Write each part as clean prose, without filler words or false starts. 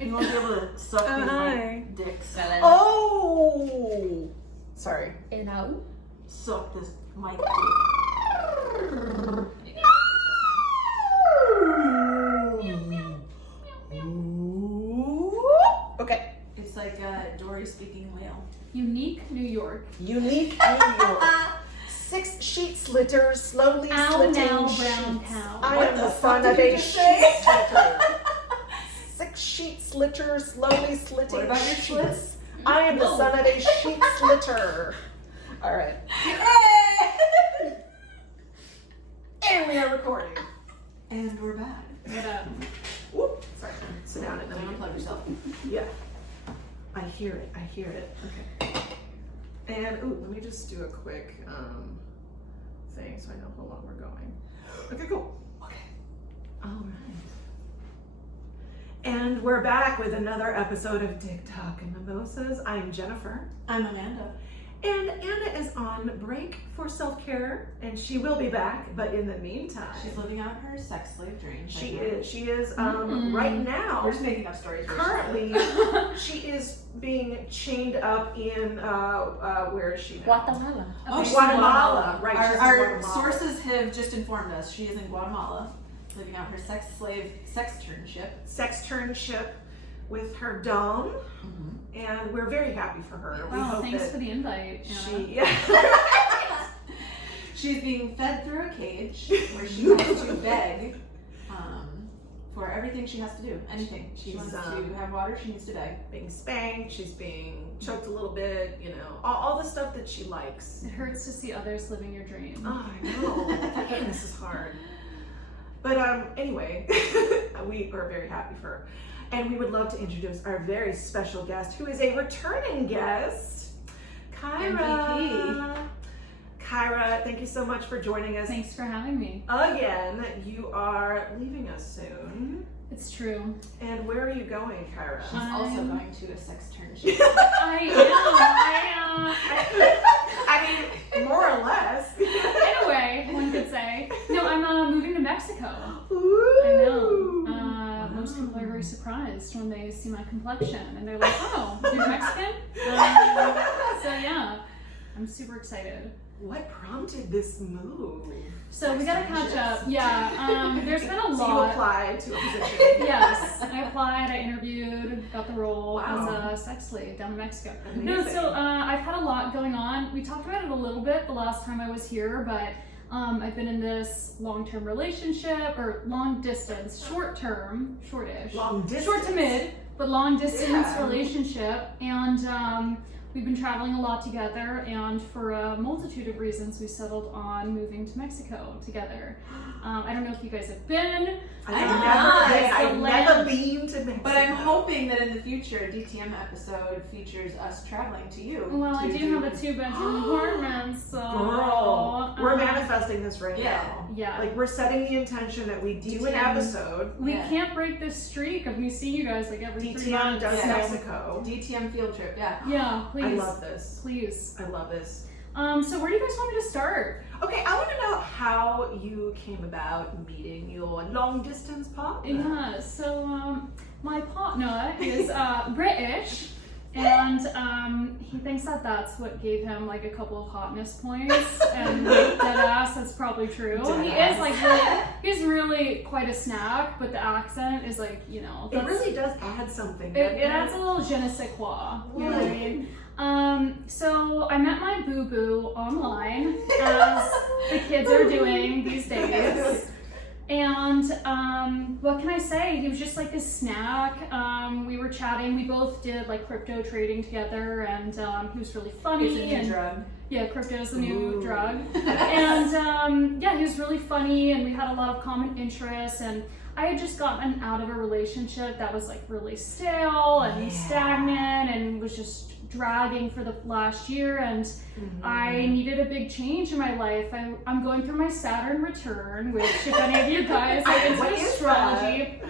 You won't be able to suck these hi. dicks. Oh! Sorry. And out. Suck this mic dick. Okay. It's like a Dory speaking whale. Unique New York. Unique New York. 6 sheets litter, slowly Ow, slitting now, sheets. brown cow. I What am the the fuck son did of you a just sheet say? litter. 6 sheets litter, slowly slitting What about your sheets. slits? I am the Whoa. son of a sheet litter. All right. And we are recording. And we're back. What up? Whoop. Sorry. Sit down and Don't then unplug yourself. yeah. I hear it. I hear it. Okay. And ooh, let me just do a quick thing so I know how long we're going. Okay, cool. Okay. All right. And we're back with another episode of Dick Talk and Mimosas. I'm Jennifer. I'm Amanda. And Anna is on break for self-care, and she will be back, but in the meantime, She's living out her sex slave dream. she is right now, We're just making up stories. currently, she is being chained up in, where is she now? Guatemala. Oh, she's Guatemala, in right, Our, she's in our Guatemala. sources have just informed us she is in Guatemala, living out her sex turnship. Sexternship with her dom, and we're very happy for her. We Wow, hope thanks that for the invite, Anna. She's being fed through a cage where she has to beg for everything she has to do. Anything. She wants to have water, she needs to beg. being spanked, she's being choked a little bit, you know, all the stuff that she likes. It hurts to see others living your dream. Oh, I know. Man, this is hard. But anyway, we are very happy for her. And we would love to introduce our very special guest, who is a returning guest, Kyra. MVP. Kyra, thank you so much for joining us. Thanks for having me. Again, you are leaving us soon. It's true. And where are you going, Kyra? She's also going to a sex turnship. I I mean, more or less. am. In a way, one could say. No, I'm moving to Mexico. Ooh. I know. Most people are very surprised when they see my complexion, and they're like, "Oh, you're Mexican?" So yeah, I'm super excited. What prompted this move? So we gotta catch up. Yeah, there's been a So you lot. applied to a position. Yes, I applied, I interviewed, got the role Wow. as a sex slave down in Mexico. Amazing. No, so I've had a lot going on. We talked about it a little bit the last time I was here, but I've been in this long-term relationship, or long distance, short-term, short-ish. Long distance. Short to mid, but long distance Yeah. relationship. And we've been traveling a lot together, and for a multitude of reasons, we settled on moving to Mexico together. I don't know if you guys have been. I've the never been to Mexico. But I'm hoping that in the future, a DTM episode features us traveling to you. Well, I do have a 2-bedroom apartment, so... Girl, we're manifesting this right Yeah. now. Yeah. Like, we're setting the intention that we do an DTM. episode. We Yeah. can't break this streak of me seeing you guys like every 3 DTM months. does Yeah. Mexico. DTM field trip, yeah. Yeah, please. I love this. Please. I love this. So where do you guys want me to start? Okay, I want to know how you came about meeting your long distance partner. Yeah, so my partner is British, and he thinks that that's what gave him like a couple of hotness points, and dead ass, that's probably true. Dead He ass. is like he's really quite a snack, but the accent is like, you know, It really does add something. it doesn't adds a little je ne sais quoi, you know what I Right. mean? So I met my boo-boo online, as the kids are doing these days. And what can I say? He was just like a snack. We were chatting. We both did like crypto trading together, and he was really funny. It's a new and drug. yeah, crypto is the new Ooh. drug. And yeah, he was really funny, and we had a lot of common interests. And I had just gotten out of a relationship that was like really stale and stagnant, and was just dragging for the last year, and I needed a big change in my life. I'm going through my Saturn return, which if any of you guys are into What is astrology,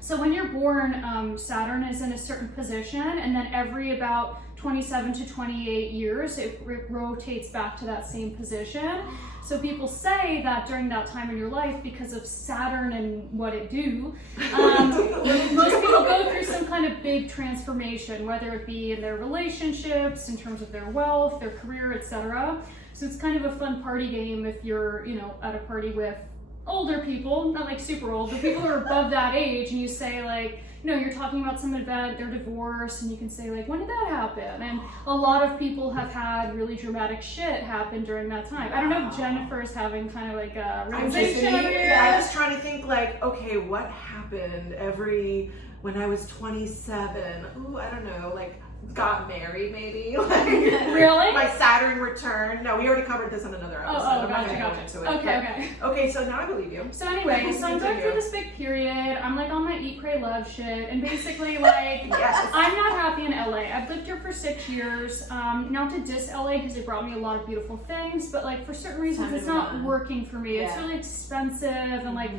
so when you're born, Saturn is in a certain position, and then every about 27 to 28 years, it rotates back to that same position. So people say that during that time in your life, because of Saturn and what it do, most people go through some kind big transformation, whether it be in their relationships, in terms of their wealth, their career, etc. So it's kind of a fun party game if you're, at a party with older people, not like super old, but people who are above that age, and you say like, you're talking about some event, they're divorced, and you can say like, when did that happen? And a lot of people have had really dramatic shit happen during that time. I don't know if Jennifer's having kind of like a realization. I was trying to think like, okay, what happened when I was 27? Ooh, I don't know, like got married maybe. Like, really? My Saturn return. No, we already covered this in another episode. I'm not gonna go into it. Okay. Okay, so now I believe you. So anyway, so I'm going through this big period. I'm like on my eat, pray, love shit, and basically like, yes. I'm not happy in LA. I've lived here for 6 years. Not to diss LA because it brought me a lot of beautiful things, but like for certain reasons it's not working for me. It's really expensive and like,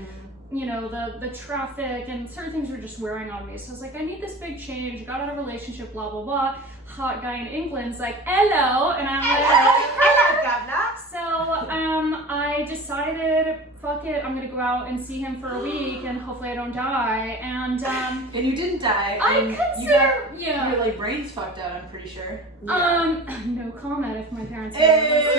the traffic and certain things were just wearing on me. So I was like, I need this big change. Got out of a relationship, blah, blah, blah. Hot guy in England's like, hello. And I'm like, hello, governor. So I decided, fuck it, I'm gonna go out and see him for a week and hopefully I don't die. And you didn't die. I consider, your like brain's fucked out, I'm pretty sure. No comment if my parents are listening.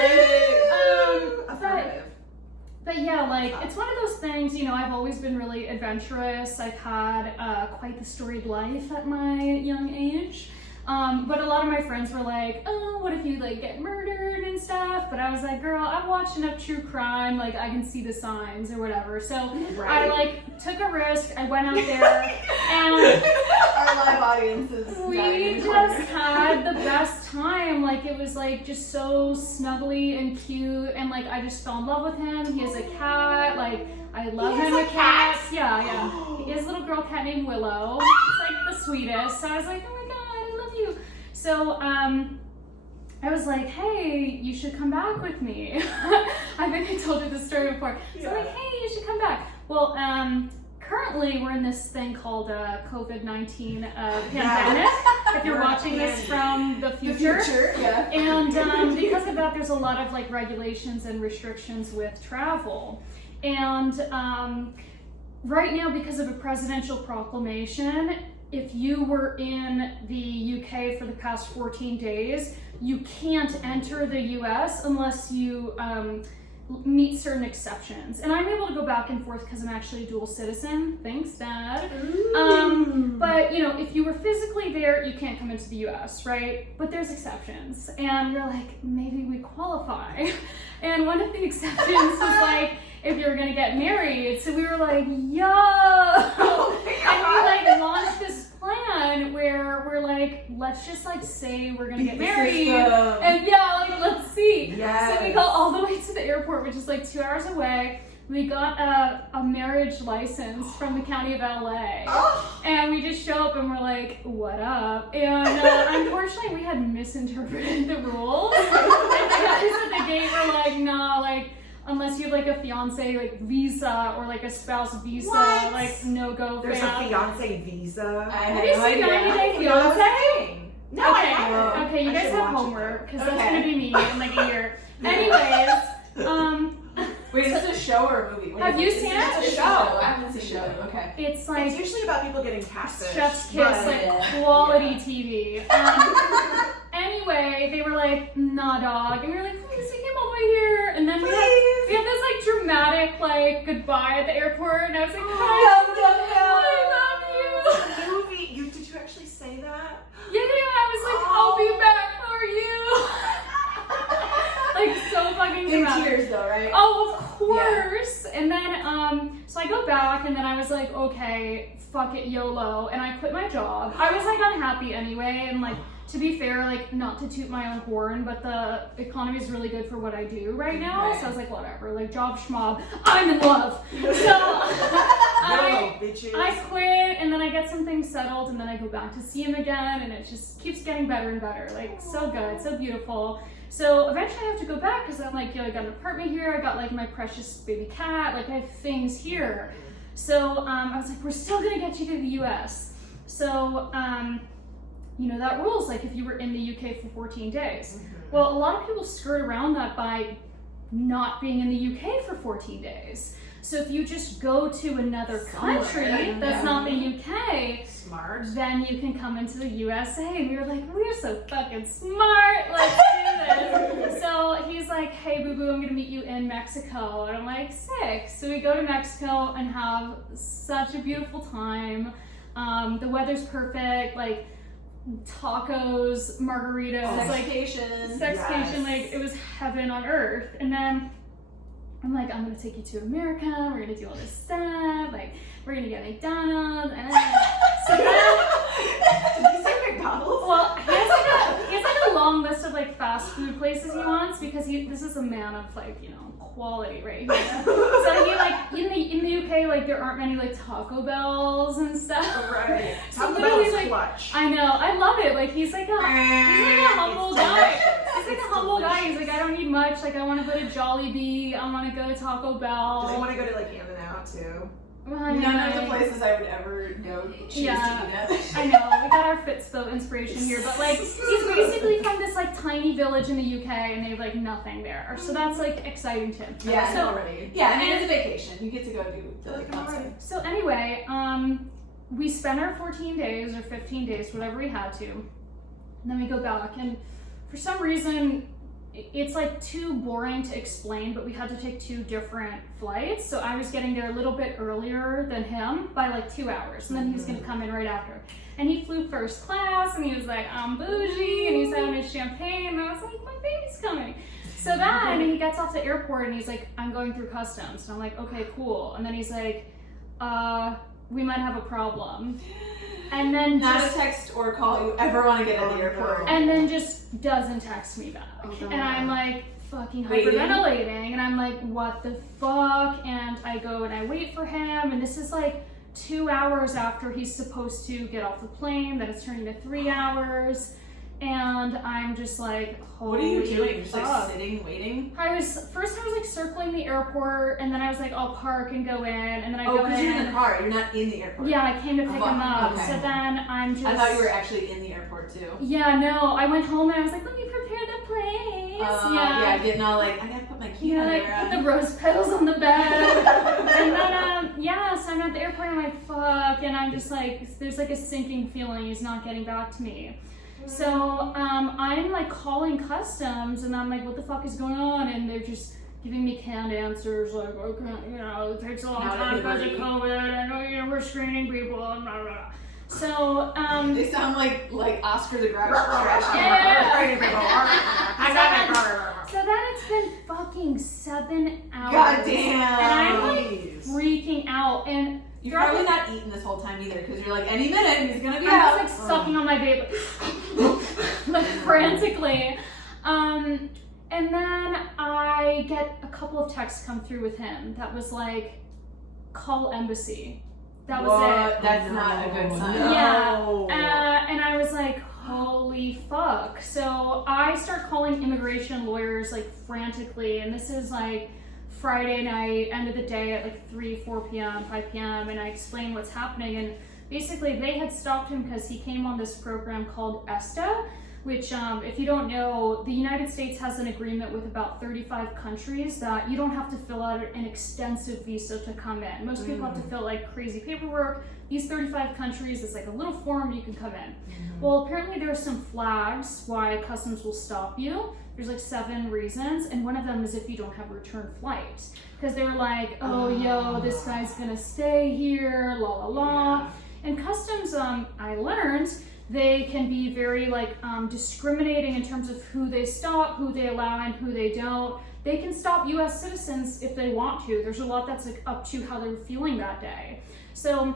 But yeah, like, it's one of those things, I've always been really adventurous. I've had quite the storied life at my young age. But a lot of my friends were like, oh, what if you, like, get murdered and stuff? But I was like, girl, I've watched enough true crime, like, I can see the signs or whatever. So I, like, took a risk. I went out there, and our live audiences. We just had the best time. Like, it was, like, just so snuggly and cute, and, like, I just fell in love with him. He has a cat. Like, I love him with cats. Yeah. He has a little girl cat named Willow. It's, like, the sweetest. So I was like, oh my God, I love you. So, I was like, hey, you should come back with me. I think I told you this story before. So I'm like, hey, you should come back. Well, currently we're in this thing called COVID-19 pandemic. If you're watching this from the future. And because of that, there's a lot of like regulations and restrictions with travel. And right now, because of a presidential proclamation, if you were in the UK for the past 14 days, you can't enter the US unless you meet certain exceptions. And I'm able to go back and forth because I'm actually a dual citizen. Thanks, Dad. But if you were physically there, you can't come into the US, right? But there's exceptions. And you're like, maybe we qualify. And one of the exceptions was like, if you're gonna get married. So we were like, yo! And we like launched this plan where we're like, let's just like say we're gonna get married. And let's see. Yes. So we got all the way to the airport, which is like 2 hours away. We got a marriage license from the county of LA. And we just show up and we're like, what up? And unfortunately we had misinterpreted the rules. And the guys at the gate were like, nah, like, unless you have like a fiance like visa or like a spouse visa, like no go. There's a fiance visa. Have you seen 90-Day Fiance? No, I haven't. Okay, you guys have homework because that's gonna be me in like a year. Anyways, wait, is this a show or a movie? Have you seen it? It's a show. I haven't seen it. Okay. It's like it's usually about people getting catfished. Chef's kiss, like quality TV. Anyway, they were like, nah, dog, and we were like, please, we came all the way here, and then we had this like dramatic like goodbye at the airport, and I was like, I love you. Did you actually say that? Yeah, I was like, I'll be back for you. Like so fucking dramatic. In tears though, right? Oh, of course. Yeah. And then so I go back, and then I was like, okay, fuck it, YOLO, and I quit my job. I was like unhappy anyway, and like, to be fair, like, not to toot my own horn, but the economy is really good for what I do right now. So I was like, whatever, like, job schmob, I'm in love. So I quit, and then I get some things settled, and then I go back to see him again, and it just keeps getting better and better. Like, so good, so beautiful. So eventually I have to go back because I'm like, I got an apartment here, I got like my precious baby cat, like I have things here. So I was like, we're still gonna get you to the US. So that rule's like if you were in the UK for 14 days. Well, a lot of people skirt around that by not being in the UK for 14 days. So if you just go to another country that's not the UK, Smart. then you can come into the USA. And we were like, we're so fucking smart. Let's do this. So he's like, hey, boo-boo, I'm going to meet you in Mexico. And I'm like, sick. So we go to Mexico and have such a beautiful time. The weather's perfect. Like, tacos, margaritas. Sexcation. Sexcation. Like, it was heaven on earth. And then I'm like, I'm gonna take you to America. We're gonna do all this stuff. Like, we're gonna get McDonald's. And so then, Did you say McDonald's? well, he has like a long list of like fast food places he wants because this is a man of like, you know, quality right here. So he like in the UK, like there aren't many like Taco Bells and stuff. Right. So Taco literally, Bell's like, clutch. I know, I love it. Like he's like a humble guy. He's like a It's humble guy. delicious. He's like, I don't need much. Like I want to go to Jollibee. I want to go to Taco Bell. Does he want to go to like In-N-Out too? None of the places I would ever choose to eat at. I know, we got our Fitspo inspiration here, but like he's basically from this like tiny village in the UK and they have like nothing there. So that's like exciting to him. Yeah, so, already. Yeah, I mean, it's a vacation. You get to go do the concert. So anyway, we spent our 14 days or 15 days, whatever we had to, and then we go back and for some reason it's like too boring to explain, but we had to take 2 different flights. So I was getting there a little bit earlier than him by like 2 hours, and then he was gonna come in right after. And he flew first class, and he was like, I'm bougie, and he's having his champagne, and I was like, my baby's coming. So then he gets off the airport, and he's like, I'm going through customs. And I'm like, okay, cool. And then he's like, we might have a problem. And then Not just a text or call you ever want to get at the airport. and then just doesn't text me back. And I'm like fucking hyperventilating and I'm like, what the fuck? And I go and I wait for him and this is like 2 hours after he's supposed to get off the plane, then it's turning to 3 hours. And I'm just like, holy What are you doing? Just fuck. like sitting, waiting? I was like circling the airport and then I was like, I'll park and go in and then I Oh, go because in. you're in the car. You're not in the airport. Yeah, I came to pick him up. Okay. So then I'm just. I thought you were actually in the airport too. Yeah, no. I went home and I was like, let me prepare the place. Yeah, getting all like, I gotta put my key Yeah, on like there. put the rose petals on the bed. And then, so I'm at the airport and I'm like, fuck. And I'm just like, there's like a sinking feeling he's not getting back to me. So I'm like calling customs and I'm like, what the fuck is going on? And they're just giving me canned answers like, okay, you know, it takes a long time because of COVID. I know, you know, we're screening people and blah, blah, blah. So, They sound like Oscar the Grouch. So then it's been fucking 7 hours. God damn. And I'm like freaking out. And You're probably not eating this whole time either because you're like, any minute he's gonna be I out. was like sucking on my baby, like frantically. And then I get a couple of texts come through with him that was like, call embassy. That was it. That's not a good sign. Yeah. And I was like, holy fuck. So I start calling immigration lawyers like frantically, and this is like Friday night, end of the day at like 3, 4 p.m., 5 p.m., and I explain what's happening. And basically they had stopped him because he came on this program called ESTA, which if you don't know, the United States has an agreement with about 35 countries that you don't have to fill out an extensive visa to come in. Most people have to fill like crazy paperwork. These 35 countries, it's like a little form you can come in. Well, apparently there are some flags why customs will stop you. There's like 7 reasons, and one of them is if you don't have a return flight. Because they were like, oh, yo, this guy's gonna stay here, la la la. Yeah. And customs, I learned, they can be very like discriminating in terms of who they stop, who they allow in, who they don't. They can stop US citizens if they want to. There's a lot that's like up to how they're feeling that day. So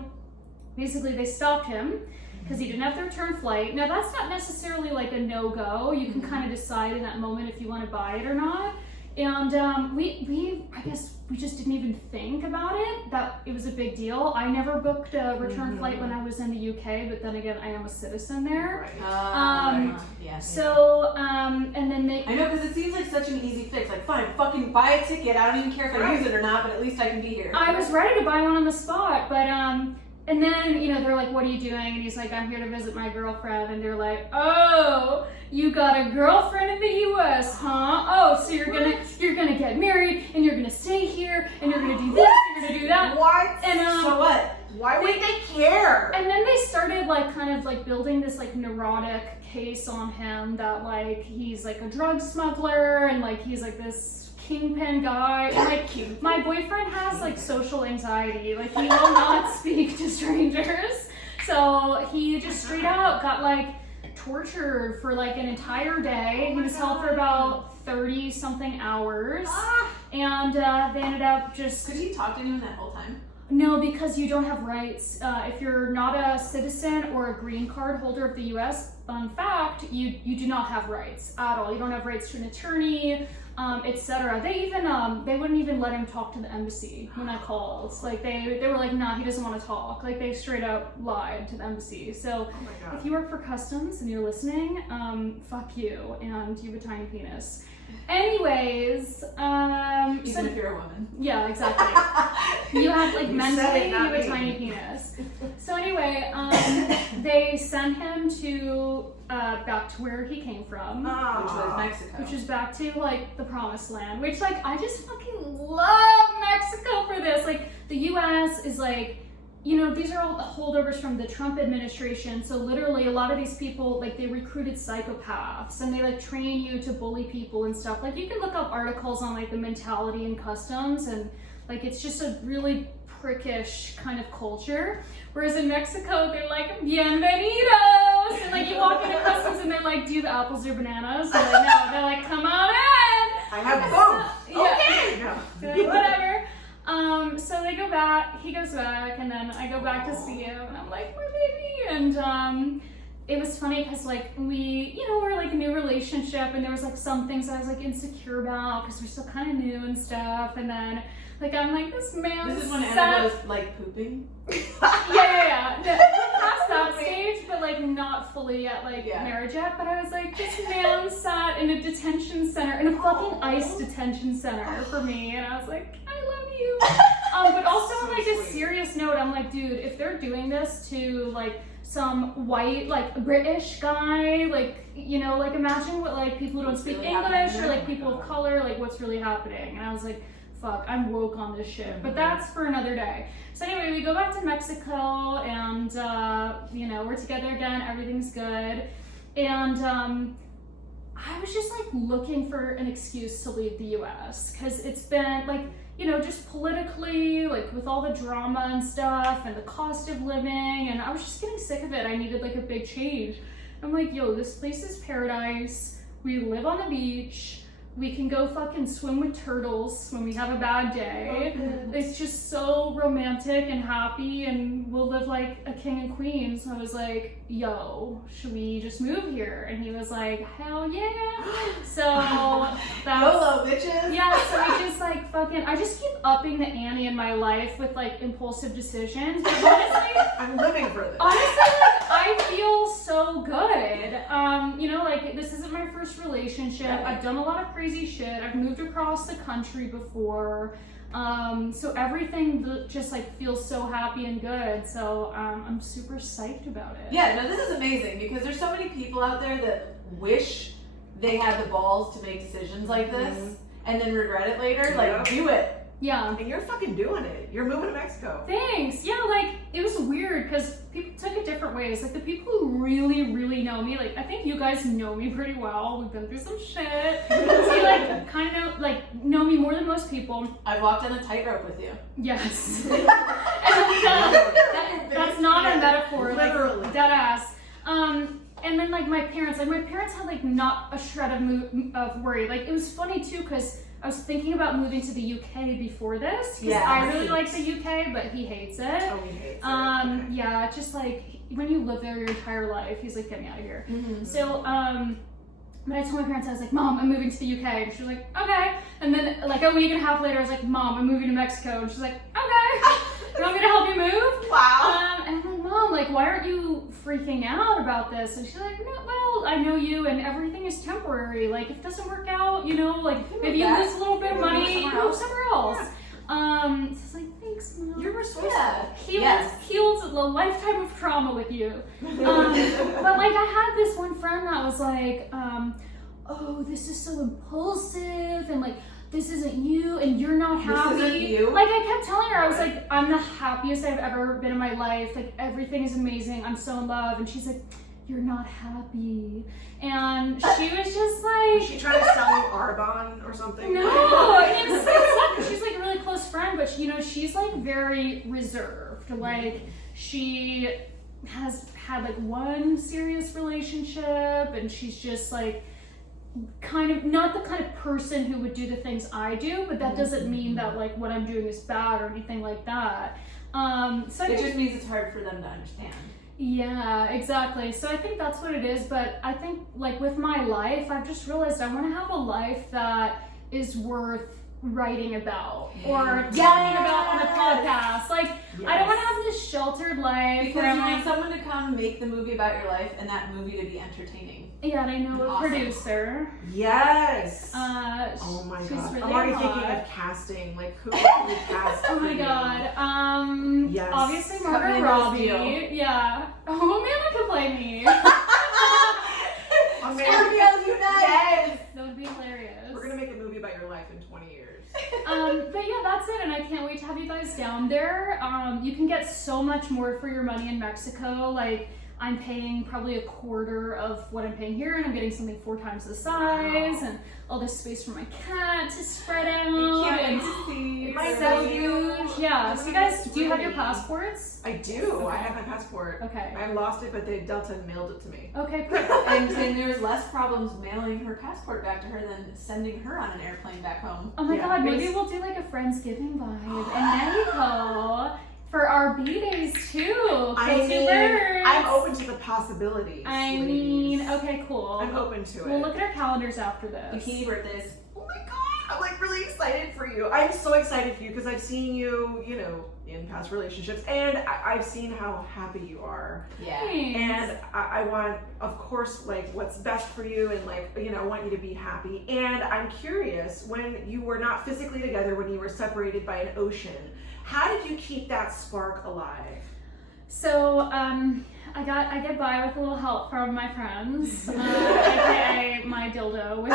basically they stopped him because he didn't have the return flight. Now that's not necessarily like a no-go. You can kind of decide in that moment if you want to buy it or not. And I guess we just didn't even think about it, that it was a big deal. I never booked a return flight when I was in the UK, but then again, I am a citizen there. So, and then they... I know, because it seems like such an easy fix. Like, fine, fucking buy a ticket. I don't even care if I use it or not, but at least I can be here. I was ready to buy one on the spot, but and then, you know, they're like, what are you doing? And he's like, I'm here to visit my girlfriend. And they're like, oh, you got a girlfriend in the US, huh? Oh, so you're gonna get married and you're gonna stay here and you're gonna do this and to do that. What? And So what? Why would they care? And then they started like kind of like building this like neurotic case on him that like he's like a drug smuggler and like he's like this kingpin guy. And like my boyfriend has like social anxiety. Like he will not speak to strangers. So he just straight out got like tortured for like an entire day. He was held for about 30 something hours. And they ended up just... Could he talk to anyone that whole time? No, because you don't have rights. If you're not a citizen or a green card holder of the U.S., fun fact, you do not have rights at all. You don't have rights to an attorney, etc. They even they wouldn't even let him talk to the embassy when I called. Like they were like, nah, he doesn't want to talk. Like they straight up lied to the embassy. So if you work for customs and you're listening, fuck you, and you have a tiny penis. Anyways, Even if you're a woman. yeah, exactly. You have like mentally, you have a me. tiny penis. So anyway, they sent him to back to where he came from, Which was Mexico. which is back to like the promised land. Which like I just fucking love Mexico for this. Like the U.S. is like, you know, these are all holdovers from the Trump administration. So literally a lot of these people, like they recruited psychopaths and they like train you to bully people and stuff. Like you can look up articles on like the mentality and customs and like it's just a really prickish kind of culture. Whereas in Mexico, they're like, bienvenidos! And like you walk into customs and they're like, do you have apples or bananas? They're like, no. They're like, come on in! I have both. Yeah. Okay. No. They're like, whatever. So they go back, he goes back, and then I go back to see him, and I'm like, my baby, and it was funny because like we, you know, we're like a new relationship, and there was like some things I was like insecure about because we're still kind of new and stuff, and then like I'm like, this man. This is when Anna was like pooping. Yeah. Past that stage, but like not fully at like marriage yet. But I was like, this man sat in a detention center, in a fucking ICE detention center for me, and I was like, I love you. But also on like a serious note, I'm like, dude, if they're doing this to like some white, like British guy, like, you know, like imagine what like people who don't speak English or like people of color, like what's really happening. And I was like, fuck, I'm woke on this shit. But that's for another day. So anyway, we go back to Mexico and, you know, we're together again. Everything's good. And I was just like looking for an excuse to leave the U.S. because it's been like, you know, just politically, like with all the drama and stuff and the cost of living. And I was just getting sick of it. I needed like a big change. I'm like, yo, this place is paradise. We live on the beach. We can go fucking swim with turtles when we have a bad day. It's just so romantic and happy, and we'll live like a king and queen. So I was like, yo, should we just move here? And he was like, hell yeah. So that's... YOLO, bitches. Yeah, so we just like fucking... I just keep upping the ante in my life with like impulsive decisions. But honestly... I'm living for this. Honestly, like, I feel so good. You know, like, this isn't my first relationship. I've done a lot of crazy shit. I've moved across the country before. So everything just, like, feels so happy and good. So, I'm super psyched about it. Yeah, no, this is amazing because there's so many people out there that wish they had the balls to make decisions like this and then regret it later. Like, do it. Yeah. And you're fucking doing it. You're moving to Mexico. Thanks. Yeah, like, it was weird because people took it different ways. Like, the people who really, really know me, like, I think you guys know me pretty well. We've been through some shit. So you, like, kind of, like, know me more than most people. I walked on a tightrope with you. Yes. And that's not a metaphor. Literally. Like, dead ass. And then, like, my parents had, like, not a shred of worry. Like, it was funny, too, because I was thinking about moving to the UK before this. Because I really like the UK, but he hates it. Oh, he hates it. Yeah, just, like, when you live there your entire life, he's like, get me out of here. Mm-hmm. So, but I told my parents, I was like, Mom, I'm moving to the UK. And she was like, okay. And then, like, a week and a half later, I was like, Mom, I'm moving to Mexico. And she's like, okay. You want me to help you move? Wow. And I'm like, Mom, like, why aren't you freaking out about this? And she's like, no, well, I know you, and everything is temporary. Like, if it doesn't work out, you know, like, maybe you lose a little bit of money, move somewhere else. Yeah. So I was like, thanks, Mom. You're resourceful. Yeah. Healed a lifetime of trauma with you. But, like, I had this one friend that was like, oh, this is so impulsive, and, like, this isn't you, and you're not happy. This isn't you? Like, I kept telling her, I was like, I'm the happiest I've ever been in my life. Like, everything is amazing. I'm so in love. And she's like, you're not happy. And she was just like... Was she trying to sell you Arbonne or something? No, I mean, it's sad because she's like a really close friend, but you know, she's like very reserved. Like, she has had like one serious relationship, and she's just like kind of not the kind of person who would do the things I do, but that doesn't mean that like what I'm doing is bad or anything like that. So it just means it's hard for them to understand. Yeah, exactly. So I think that's what it is, but I think like with my life, I've just realized I want to have a life that is worth writing about or talking about on a podcast. Like, I don't want to have this sheltered life because where I'm you want like, someone to come make the movie about your life and that movie to be entertaining. yeah, and I know a Awesome. producer. Yes. Oh my she's god. really I'm already hot. thinking of casting. Like, who would we cast? Oh for my you? god. Yes. Obviously Cut me Margot into Robbie. this deal. Yeah. Oh, Amanda could play me. Scorpios unite! Yes. That would be hilarious. We're gonna make a movie about your life in 20 years. But yeah, that's it, and I can't wait to have you guys down there. You can get so much more for your money in Mexico. Like, I'm paying probably a quarter of what I'm paying here, and I'm getting something 4 times the size, and all this space for my cat to spread out. Can't and wait to see. My so baby. huge. Yeah. So you guys, do you have your passports? I do. I have my passport. Okay. I lost it, but they Delta mailed it to me. Okay, perfect. And there's less problems mailing her passport back to her than sending her on an airplane back home. Oh my Yeah, god, maybe because- we'll do like a Friendsgiving vibe in Mexico for our B-days too. I Kill two mean, birds. I'm open to the possibilities. I ladies. mean, okay, cool. I'm open to it. We'll look at our calendars after this. Bikini birthdays. Oh my god, I'm like really excited for you. I'm so excited for you because I've seen you, you know, in past relationships, and I've seen how happy you are. Yeah. Thanks. And I want, of course, like what's best for you, and like, you know, I want you to be happy. And I'm curious, when you were not physically together, when you were separated by an ocean, how did you keep that spark alive? So, I get by with a little help from my friends, aka my dildo, which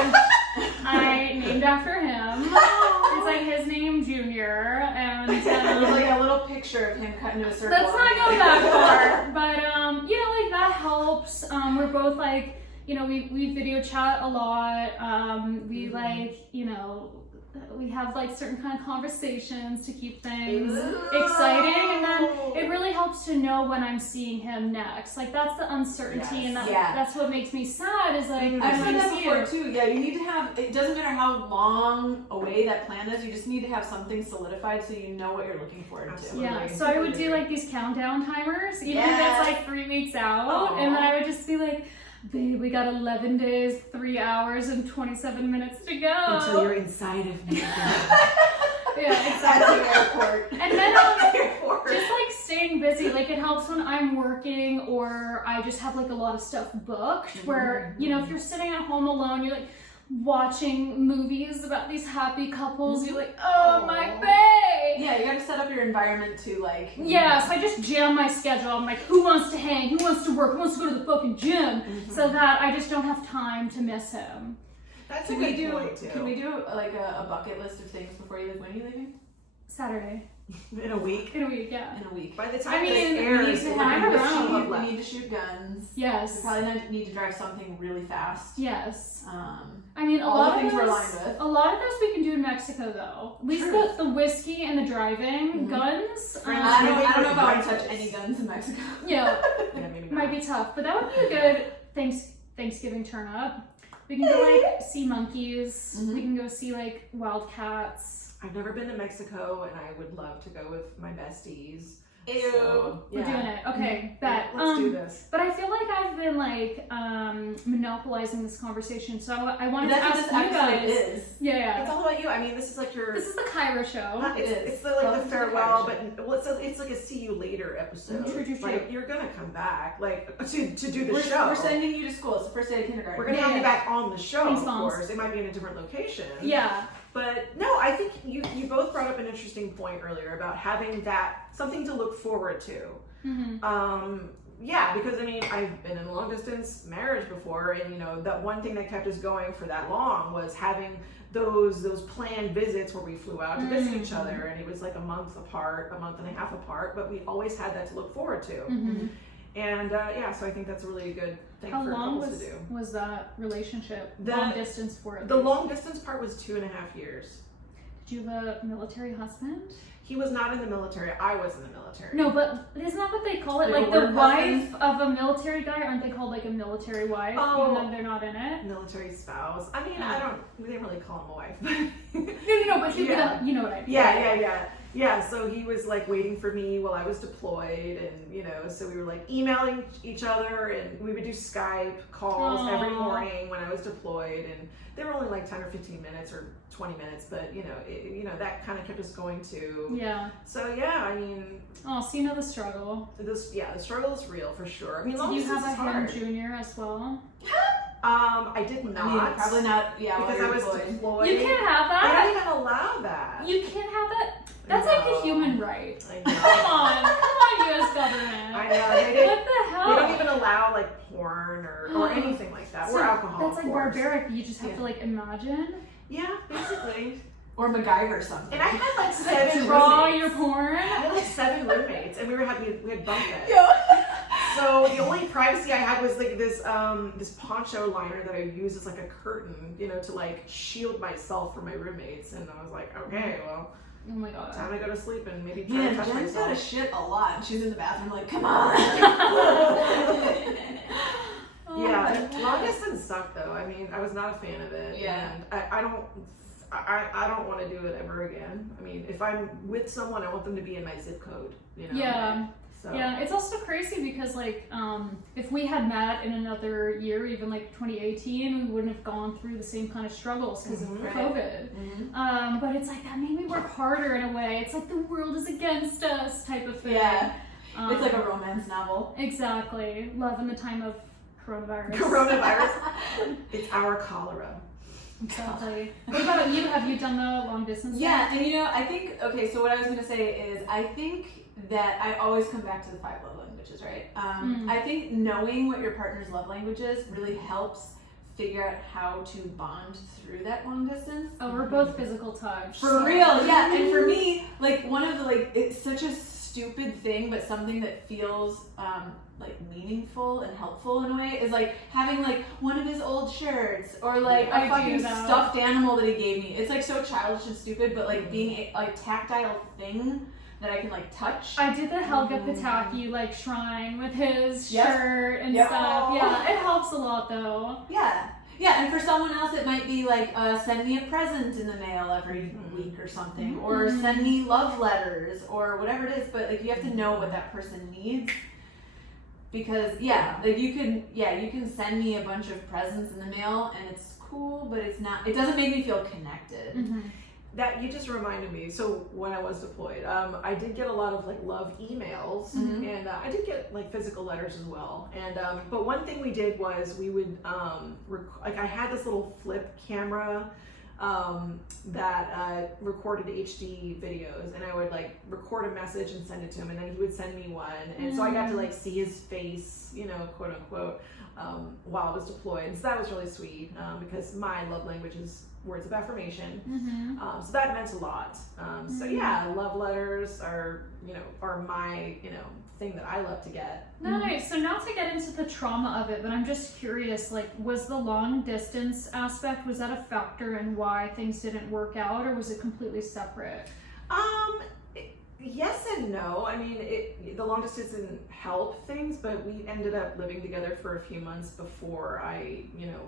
I named after him. It's like his name, Junior, and There's like a little picture of him cut into a circle. let's not go that far. But you know, like that helps. We're both like, you know, we video chat a lot. We like, you know, we have like certain kind of conversations to keep things exciting, and then it really helps to know when I'm seeing him next. Like, that's the uncertainty, and that's what makes me sad, is like, I've I said that see before you. too. Yeah, you need to have. It doesn't matter how long away that plan is. You just need to have something solidified so you know what you're looking forward to. Absolutely. Yeah, so I would do like these countdown timers, even if Yes. it's like 3 weeks out, and then I would just be like, babe, we got 11 days, 3 hours, and 27 minutes to go. Until you're inside of me. Yeah, At exactly. the airport. And then Airport. just like staying busy, like it helps when I'm working or I just have like a lot of stuff booked, where, you know, if you're sitting at home alone, you're like watching movies about these happy couples, you're like, oh my babe. Yeah, you got to set up your environment to like. Yeah, so I just jam my schedule. I'm like, who wants to hang? Who wants to work? Who wants to go to the fucking gym? So that I just don't have time to miss him. That's Can a we good do? point, too. Can we do like a bucket list of things before you leave? When are you leaving? Saturday. In a week? In a week, yeah. In a week. By the time I mean, this we airs, need to it have will be around. this month We left. need to shoot guns. Yes. We probably need to drive something really fast. Yes. Um, I mean, a All lot the of things we're those. aligned with. A lot of those we can do in Mexico, though. At least True. the whiskey and the driving, guns. I don't know if I would Rifles. touch any guns in Mexico. Yeah, Yeah, maybe not. might be tough, but that would be a good Thanksgiving turn up. We can go like see monkeys. We can go see like wildcats. I've never been to Mexico, and I would love to go with my besties. Ew. So, We're doing it. Okay, bet. Let's do this. But I feel like I've been like monopolizing this conversation, so I wanted to That's ask what you this guys. episode is. Yeah. It's all about you. I mean, this is like your. This is the Kyra show. It's the, Welcome like to the the farewell, Kyra but well, it's like a see you later episode. True. Like, you're gonna come back, like to do the We're, show. we're sending you to school. It's the first day of kindergarten. We're gonna have you back on the show, Thanks, of Moms. course. It might be in a different location. Yeah. But no, I think you both brought up an interesting point earlier about having that something to look forward to. yeah, because I mean, I've been in a long distance marriage before, and you know, that one thing that kept us going for that long was having those planned visits where we flew out to visit each other, and it was like a month and a half apart, but we always had that to look forward to. And yeah, so I think that's a really good thing for couples to do. Was that relationship long distance for? The long distance part was 2.5 years. Did you have a military husband? He was not in the military. I was in the military. No, but isn't that what they call it? Like the wife of a military guy? Aren't they called like a military wife? Oh, even though they're not in it? Military spouse. I mean, we didn't really call him a wife. No, but you know what I mean. Yeah, so he was like waiting for me while I was deployed, and you know, so we were like emailing each other, and we would do Skype calls every morning when I was deployed, and they were only like 10 or 15 minutes or 20 minutes, but you know, that kind of kept us going too. Yeah. So yeah, I mean. Oh, so you know the struggle. The struggle is real for sure. I mean, did you have a ham junior as well? I did not. I mean, probably not. Yeah, because I was deployed. You can't have that. They don't even allow that. You can't have that. That's like a human right. I know. Come on, U.S. government. I know. What the hell? They don't even allow like porn or anything like that, or alcohol. That's like barbaric. You just have to like imagine. Yeah, basically. Or MacGyver something. And I had like 7 draw roommates. your porn. I had like 7 roommates, and we had bunk beds. Yo. So the only privacy I had was like this poncho liner that I used as like a curtain, you know, to like shield myself from my roommates. And I was like, okay, well, oh my god, time to go to sleep and maybe try to touch Jen's myself. got to shit a lot, and she's in the bathroom like, come on. Yeah, long distance sucked though. I mean, I was not a fan of it. Yeah. And I don't want to do it ever again. I mean, if I'm with someone, I want them to be in my zip code, you know? Yeah. So. Yeah, it's also crazy because like if we had met in another year, even like 2018, we wouldn't have gone through the same kind of struggles because of COVID. But it's like that made me work harder in a way. It's like the world is against us type of thing. Yeah, it's like a romance novel. Exactly. Love in the time of coronavirus. It's our cholera. Exactly. What about you? Have you done the long distance? Yeah, and you know, I think, okay, so what I was going to say is, I think that I always come back to the 5 love languages, right? I think knowing what your partner's love language is really helps figure out how to bond through that long distance. Oh, we're both physical touch. For real, yeah. And for me, like, one of the, like, it's such a stupid thing, but something that feels like meaningful and helpful in a way is like having like one of his old shirts or like a fucking stuffed animal that he gave me. It's like so childish and stupid, but like being a like tactile thing that I can like touch. I did the Helga Pataki like shrine with his shirt and stuff. Yeah, it helps a lot though. Yeah. Yeah, and for someone else it might be like, send me a present in the mail every week or something, or send me love letters or whatever it is, but like you have to know what that person needs. Because like you can send me a bunch of presents in the mail and it's cool, but it doesn't make me feel connected. That you just reminded me. So when I was deployed, I did get a lot of like love emails, and I did get like physical letters as well. And but one thing we did was we would like I had this little flip camera that recorded HD videos, and I would like record a message and send it to him, and then he would send me one, and so I got to like see his face, you know, quote unquote, while I was deployed. So that was really sweet, because my love language is words of affirmation. So that meant a lot. So yeah, love letters are my, thing that I love to get. Nice. So not to get into the trauma of it, but I'm just curious, like, was the long distance aspect, was that a factor in why things didn't work out, or was it completely separate? Yes and no. I mean, the long distance didn't help things, but we ended up living together for a few months before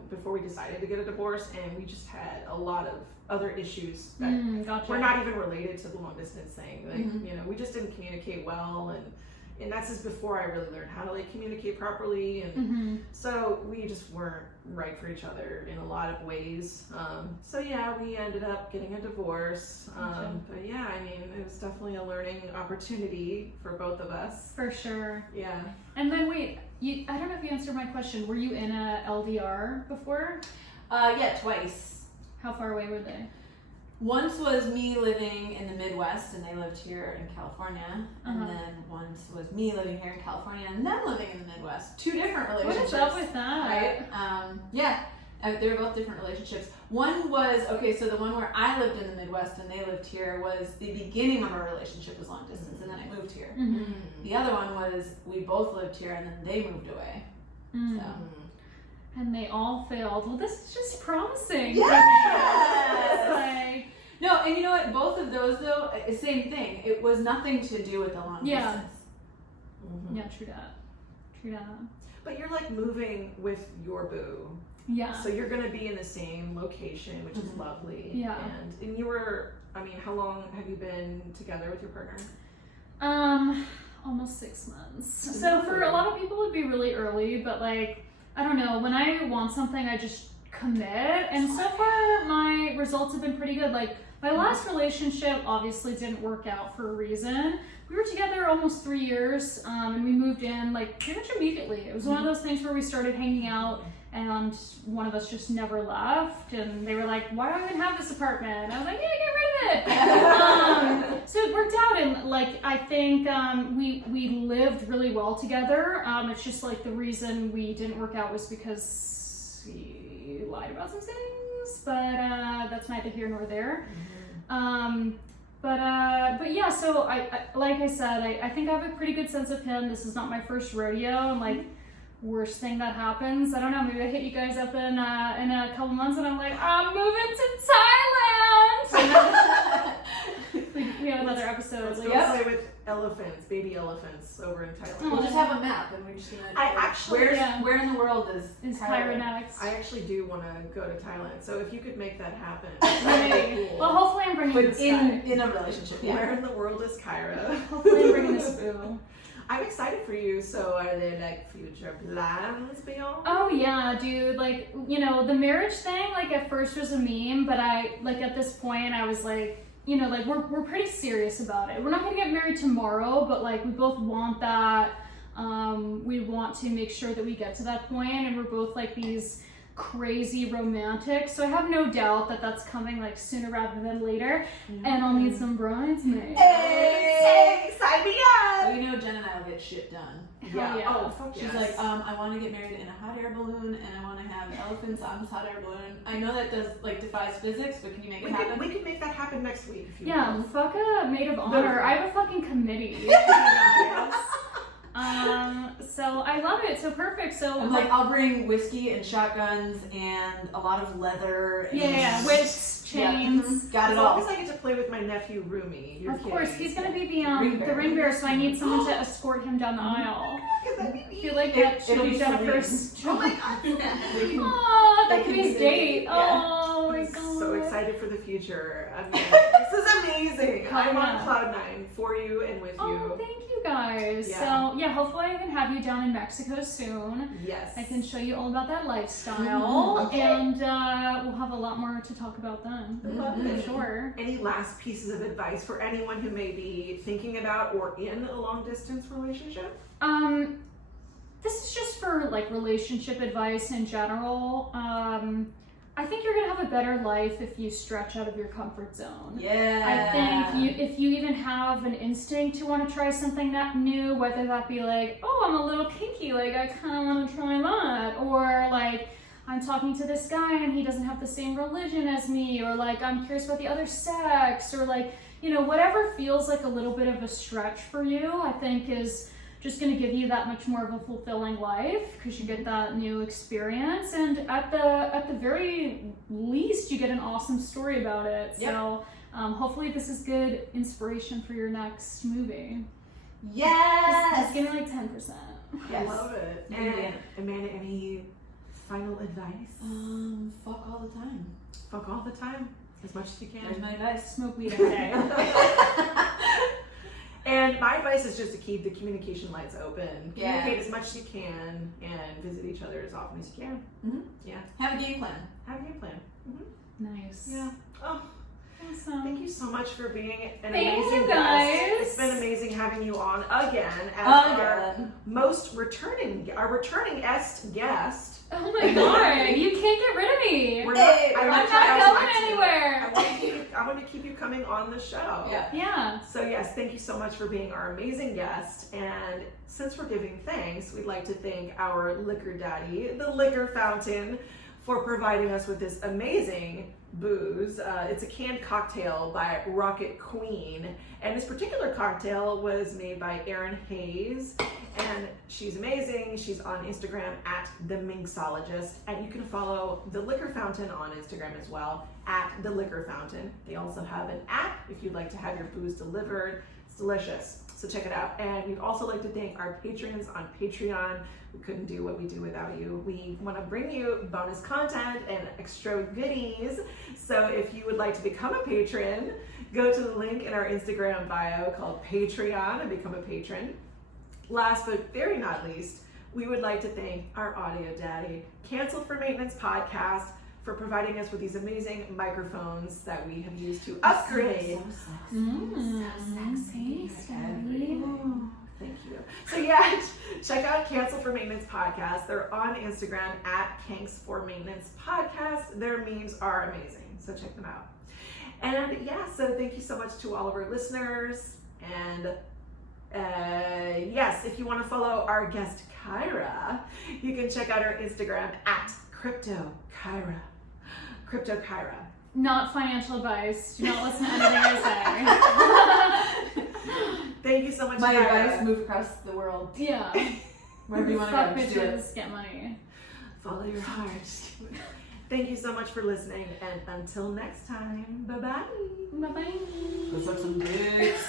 before we decided to get a divorce, and we just had a lot of other issues that were not even related to the long distance thing. Like, we just didn't communicate well, and that's just before I really learned how to like communicate properly, and so we just weren't right for each other in a lot of ways. So yeah, we ended up getting a divorce. But yeah, I mean, it was definitely a learning opportunity for both of us. For sure. Yeah. And then wait, I don't know if you answered my question. Were you in a LDR before? Yeah, twice. How far away were they? Once was me living in the Midwest and they lived here in California. And then once was me living here in California and them living in the Midwest. 2 different relationships. What is up with that? Right? Yeah. They were both different relationships. One was, okay, so the one where I lived in the Midwest and they lived here was the beginning of our relationship was long distance and then I moved here. The other one was we both lived here and then they moved away. So. And they all failed. Well, this is just promising. Yes! No, and you know what? Both of those, though, same thing. It was nothing to do with the long distance. Yeah, true that. True that. But you're like moving with your boo. Yeah. So you're going to be in the same location, which is lovely. Yeah. And you were, I mean, how long have you been together with your partner? Almost 6 months. So for a lot of people, it'd be really early, but like, I don't know, when I want something, I just commit. And so far, my results have been pretty good. Like, my last relationship obviously didn't work out for a reason. We were together almost 3 years, and we moved in like pretty much immediately. It was one of those things where we started hanging out, and one of us just never left. And they were like, "Why do I even have this apartment?" And I was like, "Yeah, get rid of it." So it worked out, and like I think we lived really well together. It's just like the reason we didn't work out was because he lied about some things, but that's neither here nor there. But yeah, so I like I said, I think I have a pretty good sense of him. This is not my first rodeo, and like worst thing that happens, I don't know, maybe I hit you guys up in a couple months and I'm like, I'm moving to Thailand. We have another episode. Let's Like, go play with elephants, baby elephants over in Thailand. We'll just have a map and we're just gonna. Where in the world is Kyra next? I actually do want to go to Thailand, so if you could make that happen, that'd be cool. Well, hopefully I'm bringing this guy. In a relationship. Yeah. Where in the world is Kyra? Hopefully I'm bringing this boo. I'm excited for you. So are there like future plans beyond? Oh yeah, dude. Like, you know, the marriage thing, like at first was a meme, but at this point I was like, you know, like we're pretty serious about it. We're not gonna get married tomorrow, but like we both want that. We want to make sure that we get to that point, and we're both like these crazy romantic, so I have no doubt that that's coming like sooner rather than later. And I'll need some bridesmaids. Hey, sign me up! We know Jen and I will get shit done. Yeah. Oh, fuck She's like, I want to get married in a hot air balloon, and I want to have elephants on this hot air balloon. I know that does like defies physics, but can you make it happen? We can make that happen next week. If you Yeah, want. fuck a maid of honor. I have a fucking committee. You guys. So I love it. So perfect. So I'm like, I'll bring whiskey and shotguns and a lot of leather. And whisks, chains. Got it As all. long as I get to play with my nephew Rumi. Of course, he's gonna be the Ring ring bearer, so I need someone to escort him down the aisle. I feel like that should be Jennifer's. Oh my god! Oh, that could be his date. Yeah. Oh my I'm god. so excited for the future. I mean, this is amazing. I'm on Yeah. cloud 9 for you and with Oh, you. thank you guys. Yeah. So yeah, hopefully I can have you down in Mexico soon. Yes. I can show you all about that lifestyle, Okay. and we'll have a lot more to talk about then. Love For it. sure. Any last pieces of advice for anyone who may be thinking about or in a long distance relationship? This is just for like relationship advice in general. I think you're gonna have a better life if you stretch out of your comfort zone. Yeah. I think if you even have an instinct to want to try something new, whether that be like, oh, I'm a little kinky, like I kind of want to try that, or like I'm talking to this guy and he doesn't have the same religion as me, or like I'm curious about the other sex, or like, you know, whatever feels like a little bit of a stretch for you, I think is just going to give you that much more of a fulfilling life because you get that new experience, and at the very least you get an awesome story about it. Yep. So hopefully this is good inspiration for your next movie. Yes. Just give me like 10%. I Yes. love it. Yeah. And Amanda, any final advice? Fuck all the time. Fuck all the time, as much as you can. There's my advice. Smoke weed every day. And my advice is just to keep the communication lines open. Yeah. Communicate as much as you can and visit each other as often as you can. Mhm. Yeah. Have a game plan. Have a game plan. Nice. Yeah. Oh, Awesome. thank you so much for being an Thank amazing you, guest. guys. It's been amazing having you on again as our returningest guest. Oh my god, you can't get rid of me. We're Hey, not, I'm not going anywhere. I I want to keep you coming on the show. Yeah. So yes, thank you so much for being our amazing guest. And since we're giving thanks, we'd like to thank our liquor daddy, the Liquor Fountain, for providing us with this amazing booze. It's a canned cocktail by Rocket Queen, and this particular cocktail was made by Erin Hayes, and she's amazing. She's on Instagram at the Mixologist, and you can follow the Liquor Fountain on Instagram as well at the Liquor Fountain. They also have an app if you'd like to have your booze delivered. It's delicious, so check it out. And we'd also like to thank our patrons on Patreon. We couldn't do what we do without you. We want to bring you bonus content and extra goodies. So if you would like to become a patron, go to the link in our Instagram bio called Patreon and become a patron. Last but very not least, we would like to thank our audio daddy, Cancel for Maintenance Podcast, for providing us with these amazing microphones that we have used to upgrade. Thank you. So yeah, check out Cancel for Maintenance Podcast. They're on Instagram at Kanks for Maintenance Podcast. Their memes are amazing, so check them out. And yeah, so thank you so much to all of our listeners. And yes, if you want to follow our guest Kyra, you can check out our Instagram at Crypto Kyra. Crypto Kyra. Not financial advice. Do not listen to anything I say. Thank you so much, My Kyra. advice: move across the world. Yeah. Wherever you want to Fuck go, just do it. bitches, get money. Follow your heart. Thank you so much for listening, and until next time, bye-bye. Bye-bye. Let's have some dicks.